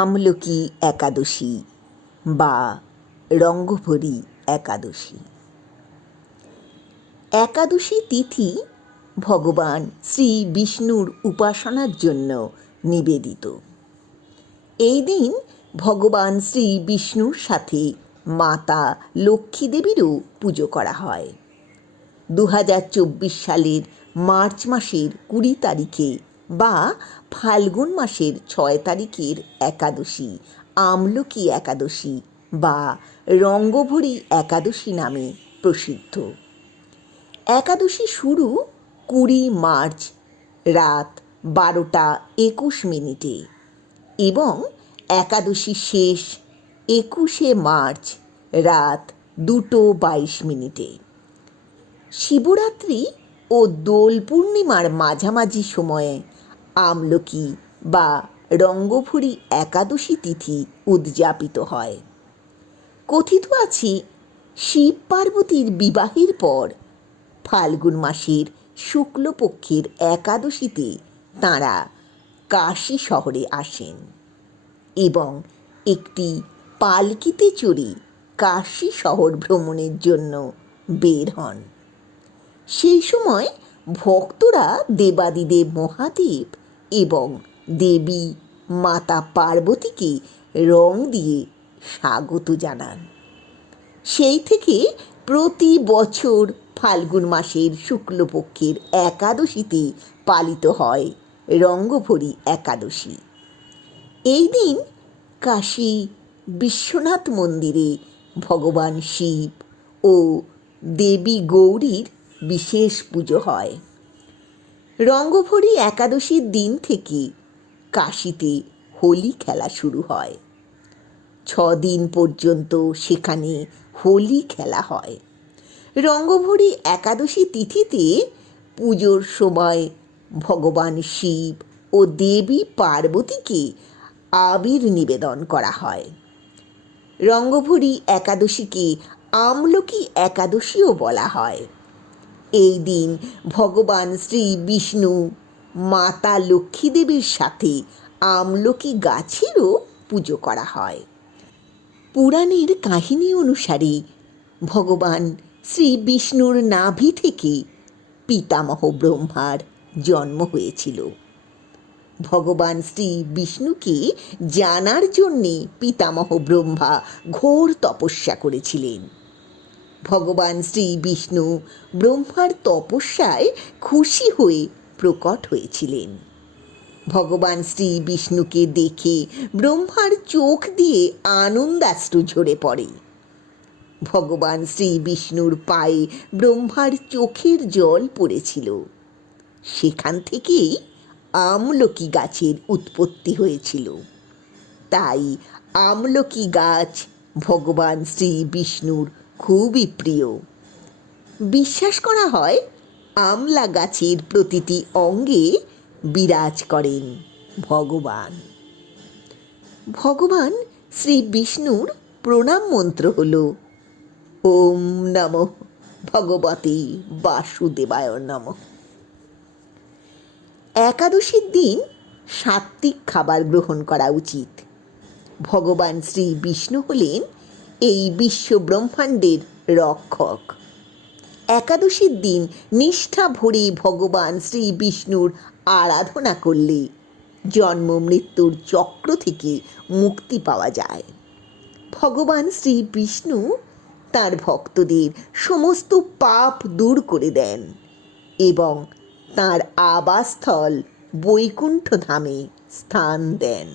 আমলকি একাদশী বা রঙ্গভরি একাদশী। একাদশী তিথি ভগবান শ্রী বিষ্ণুর উপাসনার জন্য নিবেদিত। এই দিন ভগবান শ্রী বিষ্ণুর সাথে মাতা লক্ষ্মী দেবীরও পুজো করা হয়। 2024 সালের মার্চ মাসের 20 তারিখে বা ফাল্গুন মাসের 6 তারিখের একাদশী আমলকি একাদশী বা রঙ্গভরি একাদশী নামে প্রসিদ্ধ। একাদশী শুরু 20 মার্চ রাত 12:21 এবং একাদশী শেষ 21 মার্চ রাত 2:22। শিবরাত্রি ও দোল পূর্ণিমার মাঝামাঝি সময়ে আমলকি বা রঙ্গভরি একাদশী তিথি উদযাপিত হয়। কথিত আছে, শিব পার্বতীর বিবাহের পর ফাল্গুন মাসের শুক্লপক্ষের একাদশীতে তাঁরা কাশী শহরে আসেন এবং একটি পালকিতে চড়ে কাশী শহর ভ্রমণের জন্য বের হন। সেই সময় ভক্তরা দেবাদিদেব মহাদেব এবং দেবী মাতা পার্বতীকে রং দিয়ে স্বাগত জানান। সেই থেকে প্রতি বছর ফাল্গুন মাসের শুক্লপক্ষের একাদশীতে পালিত হয় রঙ্গভরি একাদশী। এই দিন কাশী বিশ্বনাথ মন্দিরে ভগবান শিব ও দেবী গৌরীর বিশেষ পুজো হয়। রঙ্গভরি একাদশীর দিন থেকে কাশীতে হোলি খেলা শুরু হয়। 6 দিন পর্যন্ত সেখানে হোলি খেলা হয়। রঙ্গভরি একাদশী তিথিতে পুজোর সময় ভগবান শিব ও দেবী পার্বতীকে আবির নিবেদন করা হয়। রঙ্গভরি একাদশীকে আমলকি একাদশীও বলা হয়। এই দিন ভগবান শ্রী বিষ্ণু মাতা লক্ষ্মী দেবীর সাথে আমলকি গাছেরও পুজো করা হয়। পুরাণের কাহিনী অনুসারে ভগবান শ্রী বিষ্ণুর নাভি থেকে পিতামহ ব্রহ্মার জন্ম হয়েছিল। ভগবান শ্রী বিষ্ণুকে জানার জন্যে পিতামহ ব্রহ্মা ঘোর তপস্যা করেছিলেন। ভগবান শ্রী বিষ্ণু ব্রহ্মার তপস্যায় খুশি হয়ে প্রকট হয়েছিলেন। ভগবান শ্রী বিষ্ণুকে দেখে ব্রহ্মার চোখ দিয়ে আনন্দাশ্রু ঝরে পড়ে। ভগবান শ্রী বিষ্ণুর পায়ে ব্রহ্মার চোখের জল পড়েছিল। সেখান থেকেই আমলকি গাছের উৎপত্তি হয়েছিল। তাই আমলকি গাছ ভগবান শ্রী বিষ্ণুর খুবই প্রিয়। বিশ্বাস করা হয়, আমলা গাছের প্রতিটি অঙ্গে বিরাজ করেন ভগবান। ভগবান শ্রী বিষ্ণুর প্রণাম মন্ত্র হল ওম নমঃ ভগবতে বাসুদেবায় নমঃ। একাদশীর দিন সাত্ত্বিক খাবার গ্রহণ করা উচিত। ভগবান শ্রী বিষ্ণু হলেন এই বিশ্ব ব্রহ্মাণ্ডের রক্ষক। একাদশীর দিন নিষ্ঠা ভরে ভগবান শ্রী বিষ্ণুর আরাধনা করলে জন্ম মৃত্যুর চক্র থেকে মুক্তি পাওয়া যায়। ভগবান শ্রী বিষ্ণু তাঁর ভক্তদের সমস্ত পাপ দূর করে দেন এবং তাঁর আবাসস্থল বৈকুণ্ঠ ধামে স্থান দেন।